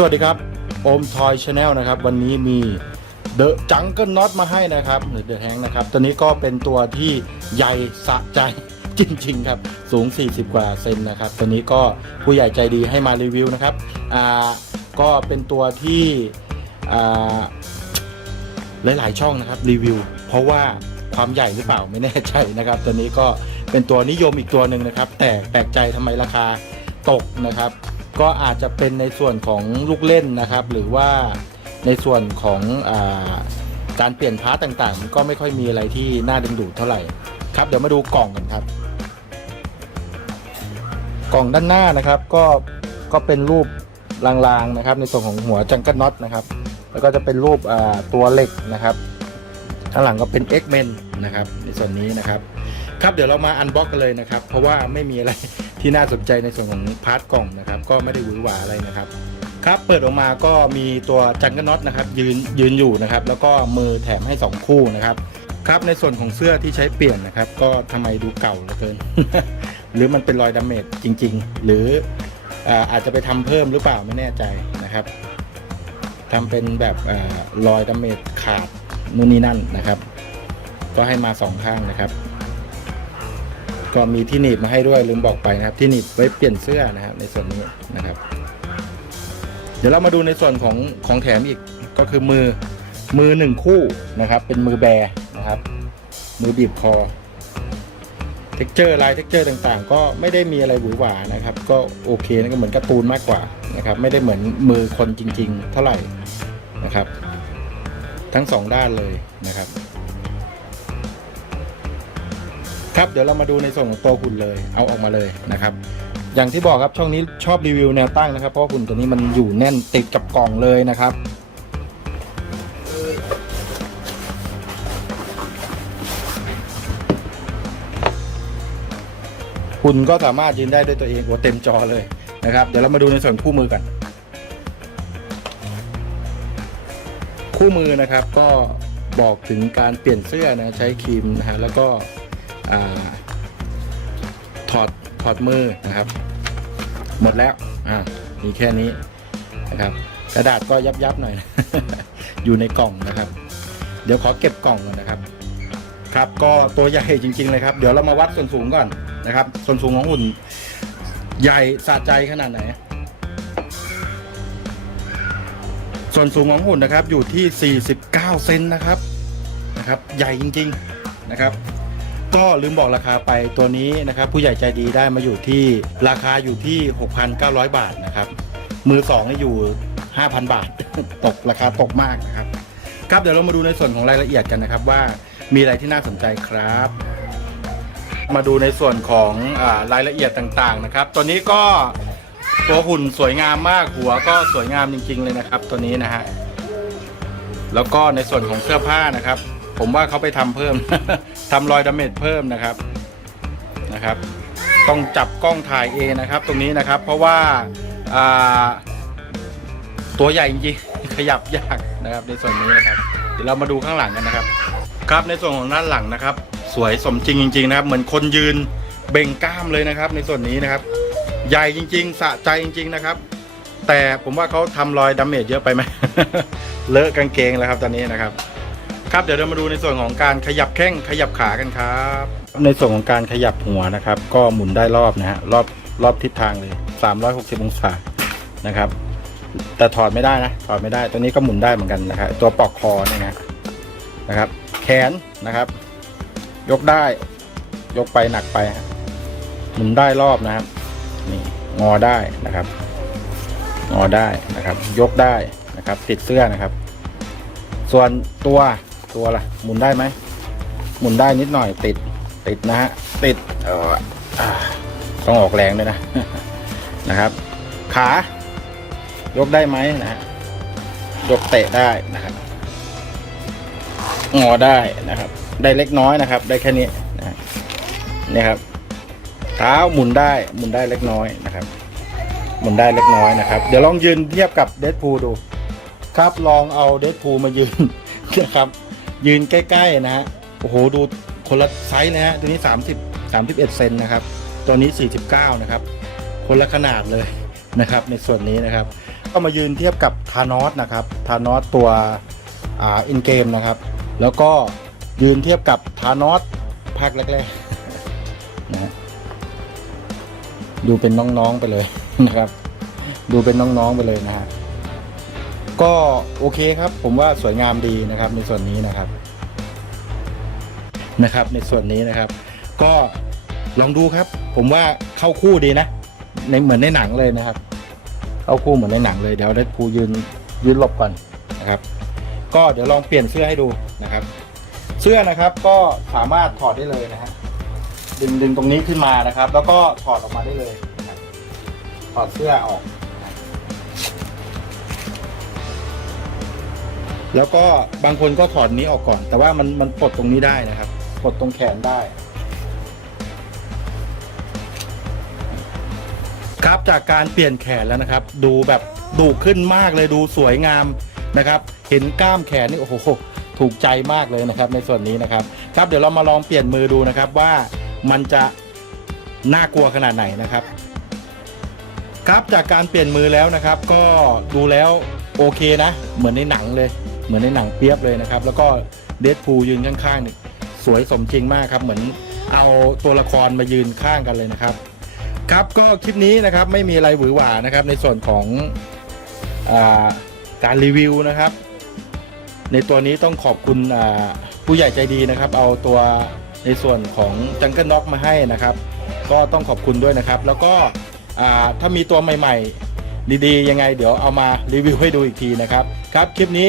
สวัสดีครับโอมทอยชาแนลนะครับ วันนี้มีเดอะจังเกิลน็อตมาให้นะครับหรือเดอะแฮงนะครับ ตัวนี้ก็เป็นตัวที่ใหญ่สะใจจริง ๆ ครับ สูง 40 กว่าเซนนะครับ ตัวนี้ก็ผู้ใหญ่ใจดีให้มารีวิวนะครับอ่าก็เป็นตัวที่อ่าหลาย ๆ ช่องนะครับรีวิว เพราะว่าความใหญ่หรือเปล่าไม่แน่ใจนะครับ ตัวนี้ก็เป็นตัวนิยมอีกตัวหนึ่งนะครับ แต่แปลกใจทำไมราคาตกนะครับ ก็อาจจะเป็นในส่วนของลูกเล่นนะครับ หรือว่าในส่วนของอการเปลี่ยนพาร์ตต่างๆ ก็ไม่ค่อยมีอะไรที่น่าดึงดูดเท่าไหร่ครับเดี๋ยวมาดูกล่องกันครับ กล่องด้านหน้านะครับก็ก็เป็นรูปรางๆนะครับ ในส่วนของหัวจังก e น็อตนะครับ แล้วก็จะเป็นรูปตัวเหล็กนะครับข้างหลังก็เป็น X-Men นะครับในส่วนนี้นะครับ ครับเดี๋ยวเรามาอันบ็อกกันเลยนะครับ เพราะว่าไม่มีอะไร ที่น่าสนใจในส่วนของพาร์ทกล่องนะครับ ก็ไม่ได้หวือหวาอะไรนะครับ ครับเปิดออกมาก็มีตัวจังก e น็อตนะครับ ยืนยืนอยู่นะครับ แล้วก็มือแถมให้ 2 คู่นะครับครับในส่วนของเสื้อที่ใช้เปลี่ยนนะครับ ก็ทำไมดูเก่าเหลือเกิน หรือมันเป็นรอยดาเมจจริง ๆ หรืออาจจะไปทำเพิ่มหรือเปล่าไม่แน่ใจนะครับทำเป็นแบบรอยดาเมจขาดนู่นนี่นั่นนะครับ ก็ให้มาสองข้างนะครับ ก็มีที่หนีบมาให้ด้วยลืมบอกไปนะครับ ที่หนีบไว้เปลี่ยนเสื้อนะครับในส่วนนี้นะครับ เดี๋ยวเรามาดูในส่วนของของแถมอีกก็คือมือมือหนึ่งคู่นะครับ เป็นมือแบร์นะครับ มือบีบคอเท็กเจอร์ลายเท็กเจอร์ต่างๆ ก็ไม่ได้มีอะไรหวือหวานะครับ ก็โอเคนะก็เหมือนการ์ตูนมากกว่านะครับ ไม่ได้เหมือนมือคนจริง ๆ เท่าไหร่นะครับ ทั้งสองด้านเลยนะครับ ครับเดี๋ยวเรามาดูในส่วนของตัวหุ่นเลยเอาออกมาเลยนะครับ อย่างที่บอกครับช่องนี้ชอบรีวิวแนวตั้งนะครับ เพราะหุ่นตัวนี้มันอยู่แน่นติดกับกล่องเลยนะครับหุ่นก็สามารถยืนได้ด้วยตัวเองหัวเต็มจอเลยนะครับ เดี๋ยวเรามาดูในส่วนคู่มือกัน คู่มือนะครับก็บอกถึงการเปลี่ยนเสื้อนะใช้ครีมนะฮะแล้วก็ อถอดถอดมือนะครับ หมดแล้วอ่ามีแค่นี้นะครับ กระดาษก็ยับยับหน่อยนะอยู่ในกล่องนะครับ เดี๋ยวขอเก็บกล่องก่อนนะครับ ครับก็ตัวใหญ่จริง ๆ เลยครับ เดี๋ยวเรามาวัดส่วนสูงก่อนนะครับ ส่วนสูงของหุ่นใหญ่สะใจขนาดไหน ส่วนสูงของหุ่นนะครับอยู่ที่ 49 เซนนะครับนะครับ ใหญ่จริง ๆนะครับ ก็ลืมบอกราคาไปตัวนี้นะครับ ผู้ใหญ่ใจดีได้มาอยู่ที่ราคาอยู่ที่ 6,900 บาทนะครับ มือสองอยู่ 5,000 บาท ตกราคาตกมากนะครับ ครับเดี๋ยวเรามาดูในส่วนของรายละเอียดกันนะครับ ว่ามีอะไรที่น่าสนใจครับ มาดูในส่วนของอารายละเอียดต่างๆนะครับ ตัวนี้ก็ตัวหุ่นสวยงามมากหัวก็สวยงามจริง ๆ เลยนะครับ ตัวนี้นะฮะแล้วก็ในส่วนของเสื้อผ้านะครับ ผมว่าเขาไปทำเพิ่มทำรอยดาเมจเพิ่มนะครับนะครับ ต้องจับกล้องถ่ายเองนะครับ ตรงนี้นะครับ เพราะว่าาตัวใหญ่จริงๆขยับยากนะครับ ในส่วนนี้นะครับ เดี๋ยวเรามาดูข้างหลังกันนะครับ ครับในส่วนของด้านหลังนะครับ สวยสมจริงจริง ๆ นะครับ เหมือนคนยืนเบ่งกล้ามเลยนะครับ ในส่วนนี้นะครับ ใหญ่จริง ๆ สะใจจริง ๆ นะครับ แต่ผมว่าเขาทำรอยดาเมจเยอะไปไหมเลอะกางเกงแล้วครับตอนนี้นะครับ ครับเดี๋ยวเรามาดูในส่วนของการขยับแข้งขยับขากันครับ ในส่วนของการขยับหัวนะครับ ก็หมุนได้รอบนะฮะรอบรอบทิศทางเลย 360 องศานะครับ แต่ถอดไม่ได้นะถอดไม่ได้ตัวนี้ก็หมุนได้เหมือนกันนะครับตัวปลอกคอเนี่ยนะนะครับ แขนนะครับ ยกได้ยกไปหนักไปหมุนได้รอบนะครับนี่งอได้นะครับ งอได้นะครับ ยกได้นะครับ ติดเสื้อนะครับ ส่วนตัว ตัวละหมุนได้ไหมหมุนได้นิดหน่อยติดติดนะฮะติดเออต้องออกแรงด้วยนะนะครับ ขายกได้ไหมนะยกเตะได้นะครับงอได้นะครับ ได้เล็กน้อยนะครับ ได้แค่นี้นะฮะนี่ครับ เท้าหมุนได้หมุนได้เล็กน้อยนะครับ หมุนได้เล็กน้อยนะครับ เดี๋ยวลองยืนเทียบกับเดดพูดู ครับลองเอาเดดพูมายืนนะครับ ยืนใกล้ ๆ นะฮะโอ้โหดูคนละไซส์นะฮะตัวนี้ 30 31เซนนะครับ ตัวนี้ 49 นะครับ คนละขนาดเลยนะครับ ในส่วนนี้นะครับ ก็มายืนเทียบกับทานอสนะครับทานอสตัวอ่าอินเกมนะครับ แล้วก็ยืนเทียบกับทานอสภาคแรกๆนะฮะดูเป็นน้องๆไปเลยนะครับ ดูเป็นน้องๆไปเลยนะฮะ ก็โอเคครับ ผมว่าสวยงามดีนะครับในส่วนนี้นะครับนะครับ ในส่วนนี้นะครับ ก็ลองดูครับ ผมว่าเข้าคู่ดีนะ ในเหมือนในหนังเลยนะครับ เข้าคู่เหมือนในหนังเลยเดี๋ยวได้ครูยืนยืนหลบก่อนนะครับ ก็เดี๋ยวลองเปลี่ยนเสื้อให้ดูนะครับ เสื้อนะครับก็สามารถถอดได้เลยนะฮะดึงดึงตรงนี้ขึ้นมานะครับ แล้วก็ถอดออกมาได้เลยนะครับถอดเสื้อออก แล้วก็บางคนก็ถอดนี้ออกก่อน แต่ว่ามันมันปลดตรงนี้ได้นะครับปลดตรงแขนได้ ครับจากการเปลี่ยนแขนแล้วนะครับ ดูแบบดุขึ้นมากเลยดูสวยงามนะครับ เห็นกล้ามแขนนี่โอ้โหถูกใจมากเลยนะครับ ในส่วนนี้นะครับ ครับเดี๋ยวเรามาลองเปลี่ยนมือดูนะครับว่ามันจะน่ากลัวขนาดไหนนะครับ ครับจากการเปลี่ยนมือแล้วนะครับ ก็ดูแล้วโอเคนะ เหมือนในหนังเลย เหมือนในหนังเปียบเลยนะครับ แล้วก็เดดพูยืนข้างๆนี่สวยสมจริงมากครับ เหมือนเอาตัวละครมายืนข้างกันเลยนะครับ ครับก็คลิปนี้นะครับไม่มีอะไรหวือหวานะครับ ในส่วนของอาการรีวิวนะครับ ในตัวนี้ต้องขอบคุณผู้ใหญ่ใจดีนะครับ เอาตัวในส่วนของจังเกิลน็อกมาให้นะครับ ก็ต้องขอบคุณด้วยนะครับ แล้วก็ถ้ามีตัวใหม่ ๆ ดีๆ ยังไง เดี๋ยวเอามารีวิวให้ดูอีกทีนะครับ ครับคลิปนี้